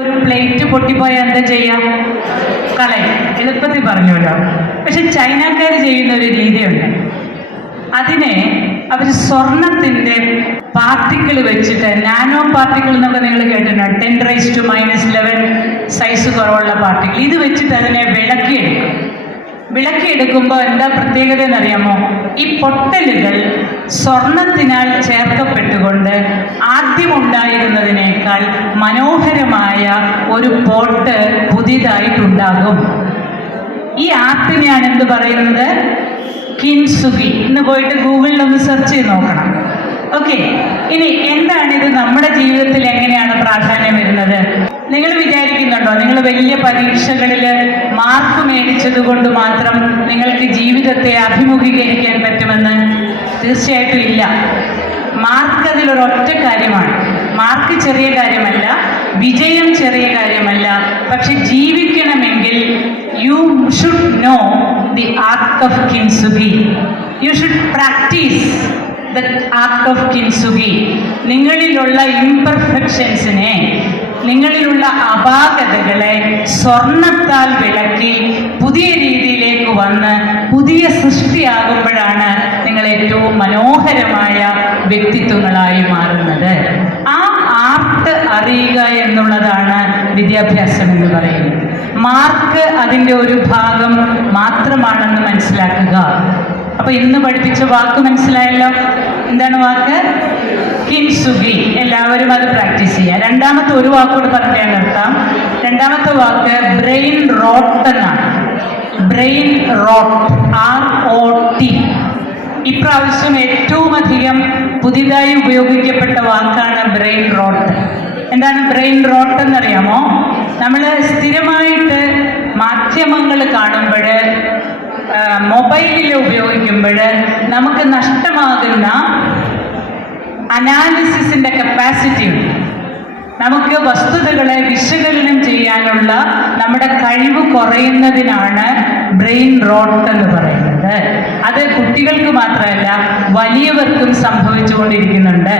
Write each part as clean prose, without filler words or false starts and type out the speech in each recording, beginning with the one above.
ഒരു പ്ലേറ്റ് പൊട്ടിപ്പോയാൽ എന്താ ചെയ്യാം? കളയും. എളുപ്പത്തിൽ പറഞ്ഞല്ലോ. പക്ഷെ ചൈനക്കാർ ചെയ്യുന്ന ഒരു രീതിയുണ്ട്. അതിനെ അവർ സ്വർണത്തിൻ്റെ പാർട്ടിക്കിൾ വെച്ചിട്ട്, നാനോ പാർട്ടിക്കിൾ എന്നൊക്കെ നിങ്ങൾ കേട്ടിട്ടുണ്ടോ? 10⁻⁻11 സൈസ് കുറവുള്ള പാർട്ടിക്കിൾ. ഇത് വെച്ചിട്ട് അതിനെ വിളക്കിയെടുക്കും. വിളക്കിയെടുക്കുമ്പോൾ എന്താ പ്രത്യേകത എന്നറിയാമോ? ഈ പൊട്ടലുകൾ സ്വർണത്തിനാൽ ചേർക്കപ്പെട്ടുകൊണ്ട് ആദ്യമുണ്ടായിരുന്നതിനേക്കാൾ മനോഹരമായ ഒരു പോട്ട് പുതിയതായിട്ടുണ്ടാകും. ഈ ആർട്ടിനെയാണ് എന്ത് പറയുന്നത്? കിൻസുഗി. ഇന്ന് പോയിട്ട് ഗൂഗിളിൽ ഒന്ന് സെർച്ച് ചെയ്ത് നോക്കണം. ഓക്കെ, ഇനി എന്താണിത് നമ്മുടെ ജീവിതത്തിൽ എങ്ങനെയാണ് പ്രാധാന്യം വരുന്നത്? നിങ്ങൾ വിചാരിക്കുന്നുണ്ടോ നിങ്ങൾ വലിയ പരീക്ഷകളിൽ മാർക്ക് മേടിച്ചത് കൊണ്ട് മാത്രം നിങ്ങൾക്ക് ജീവിതത്തെ അഭിമുഖീകരിക്കാൻ പറ്റുമെന്ന്? തീർച്ചയായിട്ടും ഇല്ല. മാർക്ക് അതിലൊരൊറ്റ കാര്യമാണ്. മാർക്ക് ചെറിയ കാര്യമല്ല, വിജയം ചെറിയ കാര്യമല്ല. പക്ഷെ ജീവിക്കണമെങ്കിൽ you should know the art of kintsugi. You should practice the art of kintsugi. നിങ്ങളിലുള്ള ഇംപെർഫെക്ഷൻസിനെ, നിങ്ങളിലുള്ള അപാകതകളെ സ്വർണത്താൽ വിളക്കി പുതിയ രീതിയിലേക്ക് വന്ന് പുതിയ സൃഷ്ടിയാകുമ്പോഴാണ് നിങ്ങൾ ഏറ്റവും മനോഹരമായ വ്യക്തിത്വങ്ങളായി മാറുന്നത്. ആ ആർട്ട് അറിയുക എന്നുള്ളതാണ് വിദ്യാഭ്യാസം എന്ന് പറയുന്നത്. മാർക്ക് അതിൻ്റെ ഒരു ഭാഗം മാത്രമാണെന്ന് മനസ്സിലാക്കുക. അപ്പൊ ഇന്ന് പഠിപ്പിച്ച വാക്ക് മനസ്സിലായല്ലോ. എന്താണ് വാക്ക്? കിൻസുഗി. എല്ലാവരും അത് പ്രാക്ടീസ് ചെയ്യുക. രണ്ടാമത്തെ ഒരു വാക്കോട് പറഞ്ഞാൽ നിർത്താം. രണ്ടാമത്തെ വാക്ക് ബ്രെയിൻ റോട്ട് എന്നാണ്. Brain rote, ROT. ഇപ്രാവശ്യം ഏറ്റവും അധികം പുതിയതായി ഉപയോഗിക്കപ്പെട്ട വാക്കാണ് ബ്രെയിൻ റോട്ട്. എന്താണ് ബ്രെയിൻ റോട്ട് എന്നറിയാമോ? നമ്മൾ സ്ഥിരമായിട്ട് മാധ്യമങ്ങൾ കാണുമ്പോൾ, മൊബൈലിൽ ഉപയോഗിക്കുമ്പോൾ നമുക്ക് നഷ്ടമാകുന്ന അനാലിസിസിൻ്റെ കപ്പാസിറ്റി ഉണ്ട്. നമുക്ക് വസ്തുതകളെ വിശകലനം ചെയ്യാനുള്ള നമ്മുടെ കഴിവ് കുറയുന്നതിനാണ് ബ്രെയിൻ റോട്ട് എന്ന് പറയുന്നത്. അത് കുട്ടികൾക്ക് മാത്രമല്ല വലിയവർക്കും സംഭവിച്ചുകൊണ്ടിരിക്കുന്നുണ്ട്.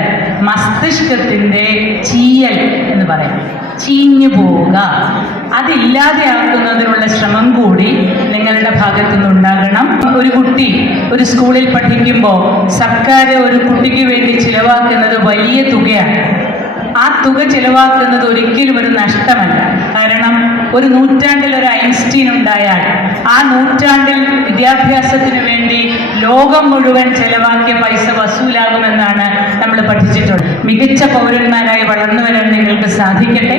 മസ്തിഷ്കത്തിൻ്റെ ചീയൽ എന്ന് പറയും, ചീഞ്ഞു പോവുക. അതില്ലാതെയാക്കുന്നതിനുള്ള ശ്രമം കൂടി നിങ്ങളുടെ ഭാഗത്തു നിന്നുണ്ടാകണം. ഒരു കുട്ടി ഒരു സ്കൂളിൽ പഠിക്കുമ്പോൾ സർക്കാർ ഒരു കുട്ടിക്ക് വേണ്ടി ചിലവാക്കുന്നത് വലിയ തുകയാണ്. ആ തുക ചിലവാക്കുന്നത് ഒരിക്കലും ഒരു നഷ്ടമല്ല. കാരണം ഒരു നൂറ്റാണ്ടിൽ ഒരു ഐൻസ്റ്റീൻ ഉണ്ടായാൽ ആ നൂറ്റാണ്ടിൽ വിദ്യാഭ്യാസത്തിന് വേണ്ടി ലോകം മുഴുവൻ ചെലവാക്കിയ പൈസ വസൂലാകുമെന്നാണ് നമ്മൾ പഠിച്ചിട്ടുള്ളത്. മികച്ച പൗരന്മാരായി വളർന്നു വരാൻ നിങ്ങൾക്ക് സാധിക്കട്ടെ.